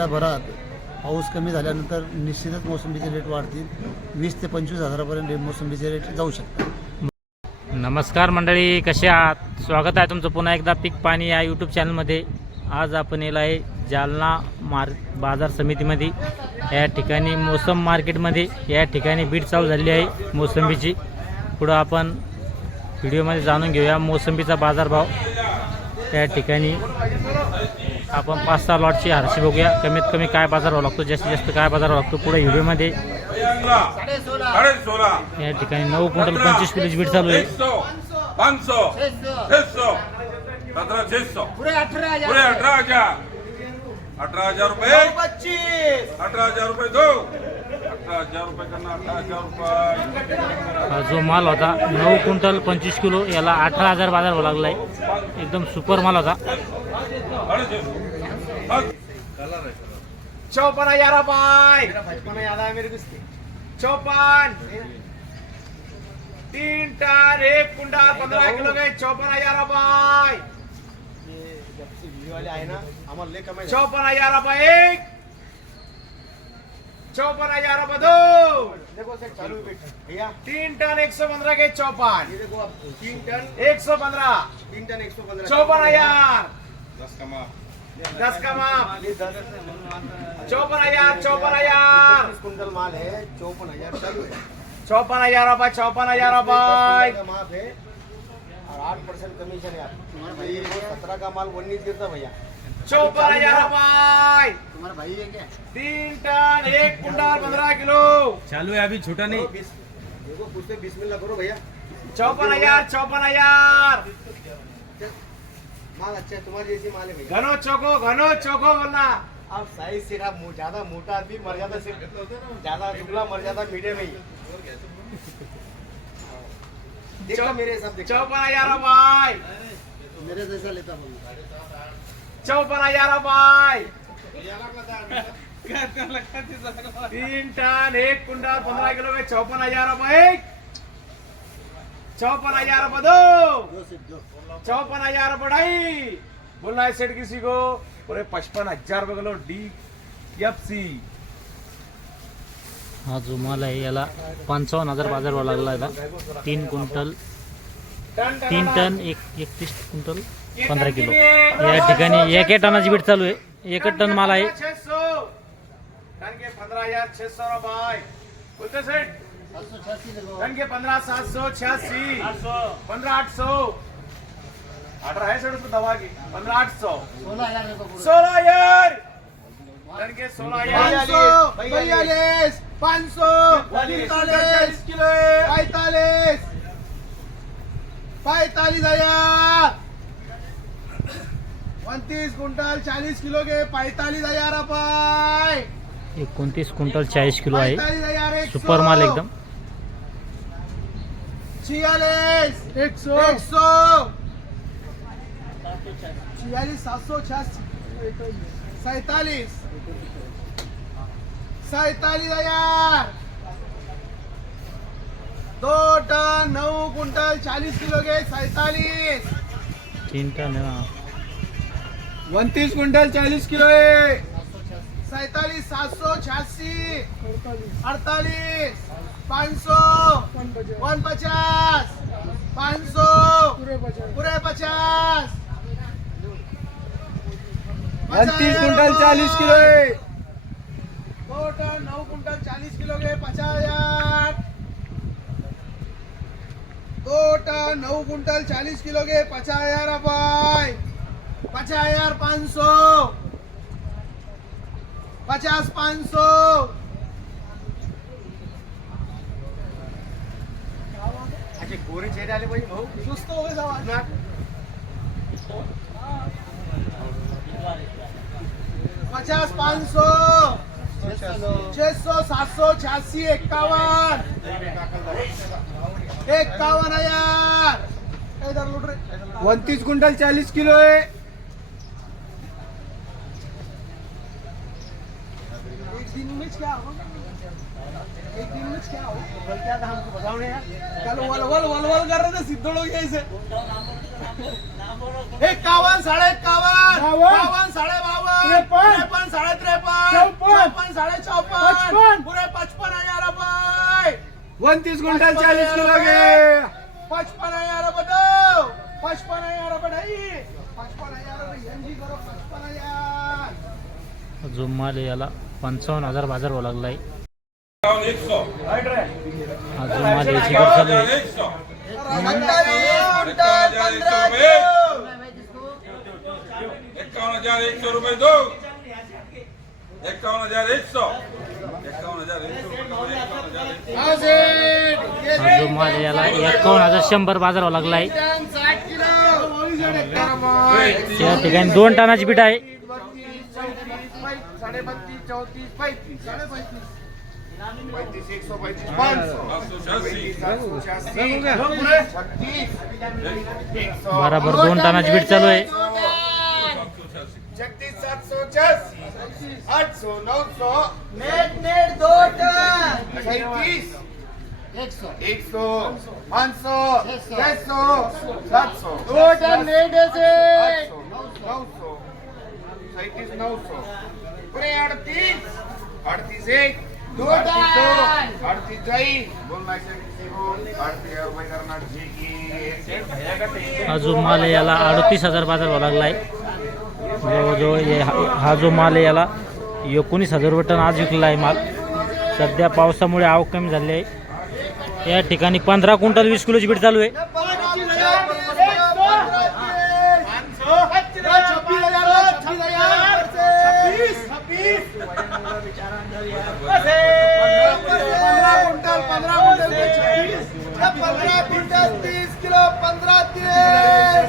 आठवड्याभरात पाऊस कमी झाल्यानंतर निश्चितच मोसंबीचे रेट वाढतील. वीस ते पंचवीस हजारापर्यंत मोसंबीचे रेट जाऊ शकतात. नमस्कार मंडळी कसे आहात? स्वागत आहे तुमचं पुन्हा एकदा पीक पाणी या यूट्यूब चॅनलमध्ये आज आपण येलो आहे जालना मार बाजार समितीमध्ये. या ठिकाणी मोसम मार्केटमध्ये या ठिकाणी बीट चालू झालेली आहे मोसंबीची. पुढं आपण व्हिडिओमध्ये जाणून घेऊया मोसंबीचा बाजारभाव. त्या ठिकाणी आपण पाच सहा लॉटची हारशी बघूया. कमीत कमी काय बाजारभाव लागतो जास्तीत जास्त काय बाजारभाव लागतो पुढे व्हिडिओमध्ये. या ठिकाणी नऊ क्विंटल पंचवीस किलोची बीट चालू आहे. अठरा हजार. अठारह हजार. पच्चीस. अठारह हजार दो. हा जो माल होता नऊ क्विंटल पंचवीस किलो याला अठरा हजार बाजार भाव लागलाय. एकदम सुपर माल होता. चौपन हजार रुपये चौपन तीन टार एक कुंटल पंधरा किलो गए चौपन हजार रुपये चौपन हजार रुपये एक चौपन हजार दो. तीन टन एक सौ पंद्रह के चौपन तीन टन एक सौ पंद्रह चौपन हजार. दस का माप चौपन हजार चौपन हजार. कुंटल माल है चौपन हजार चालू है। चौपन हजार रुपये चौपन हजार रुपये। माप है और आठ परसेंट कमीशन है भाई सत्रह का माल उन्नीस गिरता भैया। चौपन हजार रुपये। तुम्हारा भाई है क्या? तीन टन एक कुंटल पंद्रह किलो। चालू है अभी छोटा नहीं। बीस। देखो कुछ तो बिस्मिल्लाह करो भैया। चौपन हजार चौपन हजार। माल अच्छा है तुम्हारी जैसी माल है भैया घनो चौको घनो चौको बोलना अब साइज से आप मु- ज्यादा मोटा आदमी मर जाता सिर्फ ज्यादा दुबला मर जाता मीडियम ही देखो मेरे हिसाब देखो। चौपन हजार रुपये मेरे जैसा लेता हूँ। चौपन हजार रुपये तीन टन एक कुंटल पंद्रह किलो के चौपन हजार रुपये चौपन हजार दो चौपन हजार रुपये ढाई बोलना है सेठ किसी को पूरे पचपन हजार रुपये किलो डी एफ सी हा जो माल आहे याला पंचावन्न हजार बाजार भाव लागला आता तीन क्विंटल. तीन टन एक एकतीस क्विंटल पंधरा किलो. या ठिकाणी एक एक टनाची बीट चालू आहे. एक टन माल आहे. छह सौ टन के पंद्रह हजार छह सौ रुपये सात सौ छियासी देखो टन के पंद्रह सात सौ उसको दवा की पंद्रह आठ सौ सोलह हजार। सोलह हजार. टन के सोलह हजार. बयालीस. पाँच सौ चालीस किलो पैतालीस. पैतालीस हजार उनतीस कुंटल चालीस किलो के पैतालीस हजार रुपये एकोणतीस क्विंटल चाळीस किलो आहे. पैतालीस हजार एक सुपर माल एकदम. छियालीस। एक सौ एक सौ छियालीस सात सौ छियासी। सैतालीस। सैतालीस हजार। दो टन नौ कुंटल चालीस किलो के सैतालीस। तीन टन. उनतीस कुंटल चालीस किलो है सैतालीस सात सौ छियासी। अड़तालीस। पाँच सौ वन पचास पाँच सौ पूरे पचास! उनतीस कुंटल चालीस किलो दो टन नौ कुंटल चालीस किलो के पचास! हजार दो टन नौ कुंटल चालीस किलो के पचास हजार रुपये! पचास हजार पाँच सौ पचास पाँच सौ अच्छे गोरे चेहरे आले भाई भाऊ सुस्त हो गए सामान पचास पाँच सौ। छह सौ सात सौ छियासी इक्यावन। इक्यावन हजार। इधर लुट रहे। उनतीस कुंटल चालीस किलो है। एक दिन में क्या हो एक दिन में क्या हो कल क्या था हमको बताओ ना यार कल वल वल वल वल कर रहे थे सिद्धों लोग ऐसे एकावन्न साडे एकावन्न बावन्न. साडे बावन्न. त्रेपन्न. साडे त्रेपन्न. चौपन्न. साडे चौपन्न. पुरे पचपन हजार रुपये. उनतीस क्विंटल चालीस किलो के पचपन हजार रुपये दो पचपन हजार रुपये ढाई पचपन हजार रुपये यांची करो पचपन हजार. जो माल याला पंचावन्न हजार बाजार व्हावं लागला आहे याला एकावन्न हजार शंभर बाजार व्हावं लागला आहे या ठिकाणी दोन टनाची पीठ आहे. साडे बत्तीस चौतीस पैतीस साडे पैतीस पैतीस एक सौ पैतीस पाँच सौ पाँच सौ छियासी छत्तीस बराबर दोन टनाची पीठ चालू आहे छत्तीस सात सौ छियासी आठ सौ नौ सौ नेट नेट दो टन सैतीस एक सौ एक सौ पाँच सौ छह सौ सात सौ दो टन नेट से जाई बोल करना ठीक हा? जो माल आहे याला अडतीस हजार बाजार व्हावं लागला आहे जवळजवळ हे हा- हा जो माल आहे याला एकोणीस हजार रुपये टन आज विकलेला आहे माल. सध्या पावसामुळे आवक कमी झाली आहे. या ठिकाणी पंधरा क्विंटल वीस किलोची पीठ चालू आहे.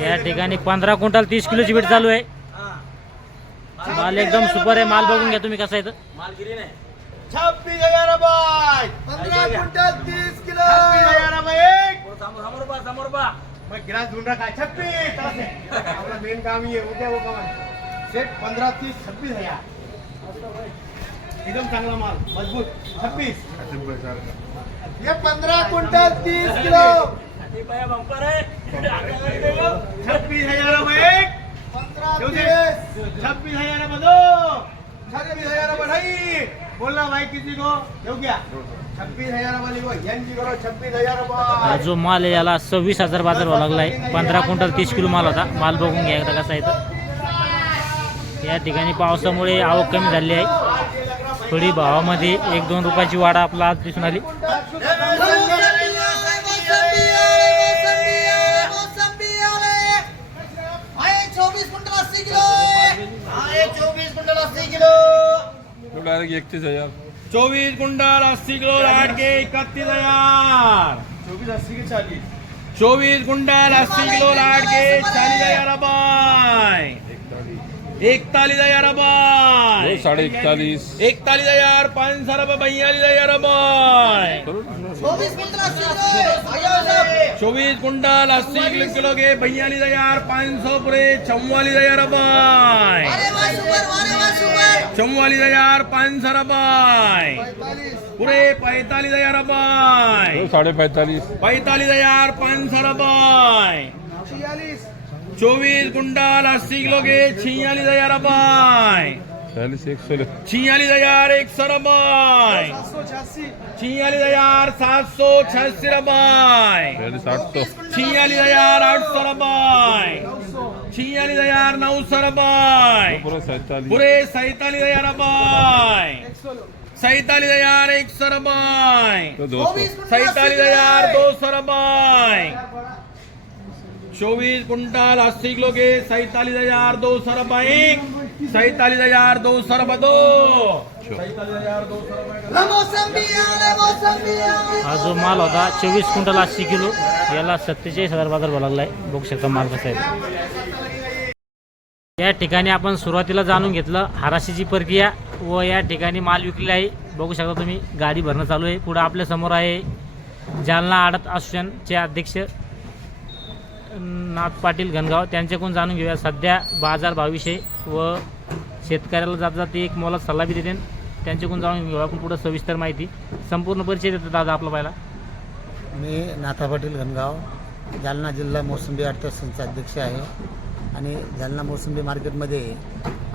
या ठिकाणी पंधरा क्विंटल तीस किलोची भेट चालू आहे. माल एकदम सुपर आहे. माल बघून घ्या तुम्ही कसा आहे तर. छब्बीस हजार रुपये. पंद्रह क्विंटल तीस किलो छब्बीस हजार समोर मैं गिलास ढूंढ रखा है छब्बीस हमारा मेन काम ही है वो वो काम सेट पंधरा तीस छब्बीस हजार एकदम चांगला माल मजबूत. छब्बीस. ये पंद्रह क्विंटल तीस किलो. छब्बीस हजार छब्बीस हजार रुपये दो. छब्बीस हजार रुपये ढाई बोलना भाई किसी को हो छब्बीस हजार हा रुपये जो माल आहे याला सव्वीस हजार बाजार व्हावं लागला आहे पंधरा क्विंटल तीस किलो माल होता. माल बघून घ्या एकदा कसा आहे तर. या ठिकाणी पावसामुळे आवक कमी झाली आहे. थोडी भावामध्ये एक दोन रुपयाची वाढ आपला आज दिसून आली. डायरेक्ट एकतीस हजार. चोवीस कुंटल अस्सी किलो लाट के इकतीस हजार. चोवीस अस्सी के चालीस चोवीस कुंटल अस्सी किलो लाट के चालीस हजार बाय. इकतालीस हजार रुपये. साढ़े इकतालीस इकतालीस हजार पाँच सौ रुपये बयालीस हजार रुपये. चौबीस कुंटल अस्सी किलो किलो के बयालीस हजार पाँच सौ पूरे चौवालीस हजार रुपये. चौवालीस हजार पाँच सौ रुपये. पूरे पैंतालीस हजार रुपये. साढ़े पैंतालीस पैंतालीस हजार पाँच सौ रुपये. छियालीस. चौबीस कुंटल अस्सी किलो के छियालीस हजार रुपये. चालीस एक सौ छियालीस हजार एक सौ रुपये. सात सौ छियासी छियालीस हजार सात सौ छियासी रुपये. चालीस आठ सौ. छियालीस हजार आठ सौ रुपये. छियालीस हजार नौ सौ रुपये. पूरा सैतालीस. हजार रुपये. सैतालीस हजार एक सौ सौ. सैतालीस हजार दो सौ रुपये. चौबीस कुंटल अस्सी किलो के सैतालीस हजार दो सौ एक सैतालीस हजार दो सौ दो। हा जो माल होता चोवीस क्विंटल अस्सी किलो याला सत्तेचाळीस हजार बाजार भाव आहे बघू शकता माल कसा आहे. या ठिकाणी आपण सुरुवातीला जाणून घेतलं हाराशीची प्रक्रिया व या ठिकाणी माल विकलेला आहे. बघू शकता तुम्ही गाडी भरणं चालू आहे. पुढं आपल्यासमोर आहे जालना आडत असोसिएशनचे अध्यक्ष नाथ पाटील घनगाव त्यांच्याकडून जाणून घेऊया. सध्या बाजार भावविषयी व शेतकऱ्याला जात जाते एक मोलात सल्ला बी देते. त्यांच्याकडून जाणून घेऊया. आपण पुढं सविस्तर माहिती. संपूर्ण परिचय देतो दादा आपला पहिला. मी नाथा पाटील घनगाव जालना जिल्हा मोसंबी आडतर अध्यक्ष आहे. आणि जालना मोसंबी मार्केटमध्ये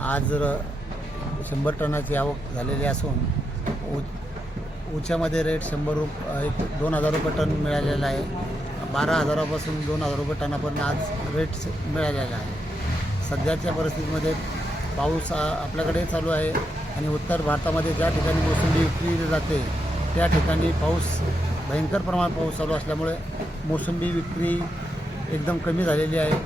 आज शंभर टनाची आवक झालेली असून उ उच्यामध्ये रेट शंभर रुप एक दोन हजार रुपये टन मिळालेला आहे. बारा हजारापासून दोन हजार रुपये टनापर्यंत आज रेट मिळालेला आहे. सध्याच्या परिस्थितीमध्ये पाऊस आपल्याकडे चालू आहे आणि उत्तर भारतामध्ये ज्या ठिकाणी मोसंबी विक्री जाते त्या ठिकाणी पाऊस भयंकर प्रमाणात पाऊस चालू असल्यामुळे मोसंबी विक्री एकदम कमी झालेली आहे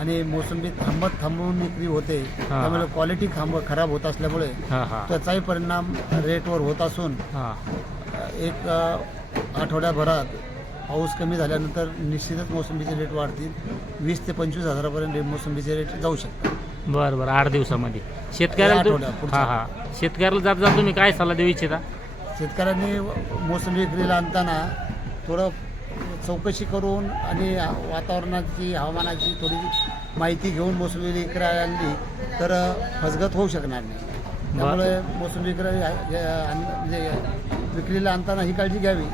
आणि मोसंबी थांबत थांबवून विक्री होते. त्यामुळे क्वालिटी थांब खराब होत असल्यामुळे त्याचाही परिणाम रेटवर होत असून एक आठवड्याभरात पाऊस कमी झाल्यानंतर निश्चितच मोसंबीचे रेट वाढतील. वीस ते पंचवीस हजारापर्यंत मोसंबीचे रेट जाऊ शकतात. बरं बरं. आठ दिवसामध्ये. शेतकऱ्याला आठवड्यात, पुढच्या. हां हां. शेतकऱ्याला जात जात तुम्ही काय सल्ला देऊ इच्छिता? शेतकऱ्यांनी मोसंबी विक्रीला आणताना थोडं चौकशी करून आणि वातावरणाची हवामानाची थोडी माहिती घेऊन मोसंबी विक्रीला आणली तर फसगत होऊ शकणार नाही. त्यामुळे मोसंबी विक्री म्हणजे विक्रीला आणताना ही काळजी घ्यावी.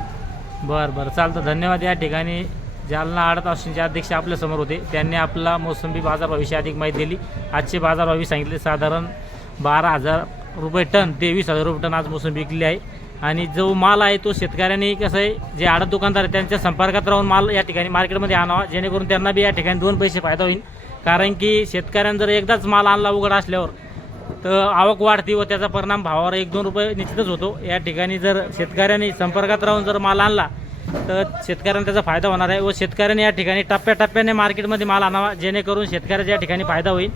बरं बरं. चालतं. धन्यवाद या ठिकाणी. जालना आडत असण्याचे अध्यक्ष आपल्यासमोर होते. त्यांनी आपला मोसंबी बाजारभावाविषयी अधिक माहिती दिली. आजचे बाजारभावी सांगितले साधारण बारा हजार रुपये टन ते वीस हजार रुपये टन आज मोसंबी विकली आहे. आणि जो माल आहे तो शेतकऱ्यांनी कसं आहे जे आडत दुकानदार आहे त्यांच्या संपर्कात राहून माल या ठिकाणी मार्केटमध्ये आणावा. जेणेकरून त्यांना बी या ठिकाणी दोन पैसे फायदा होईल. कारण की शेतकऱ्यांनी जर एकदाच माल आणला उघड असल्यावर तर आवक वाढती व त्याचा परिणाम भावावर एक दोन रुपये निश्चितच होतो. या ठिकाणी जर शेतकऱ्यांनी संपर्कात राहून जर माल आणला तर शेतकऱ्यांना त्याचा फायदा होणार आहे व शेतकऱ्यांनी या ठिकाणी टप्प्याटप्प्याने मार्केटमध्ये माल आणावा जेणेकरून शेतकऱ्याच्या या ठिकाणी फायदा होईल.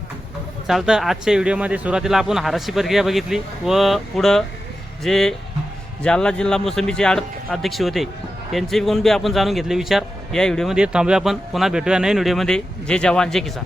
चालतं आजच्या व्हिडिओमध्ये सुरुवातीला आपण हाराशी प्रक्रिया बघितली व पुढं जे जालना जिल्हा मोसंबीचे आड अध्यक्ष होते त्यांचे गुण बी आपण जाणून घेतले विचार. या व्हिडिओमध्ये थांबूया आपण. पुन्हा भेटूया नवीन व्हिडिओमध्ये. जे जवान जे किसान.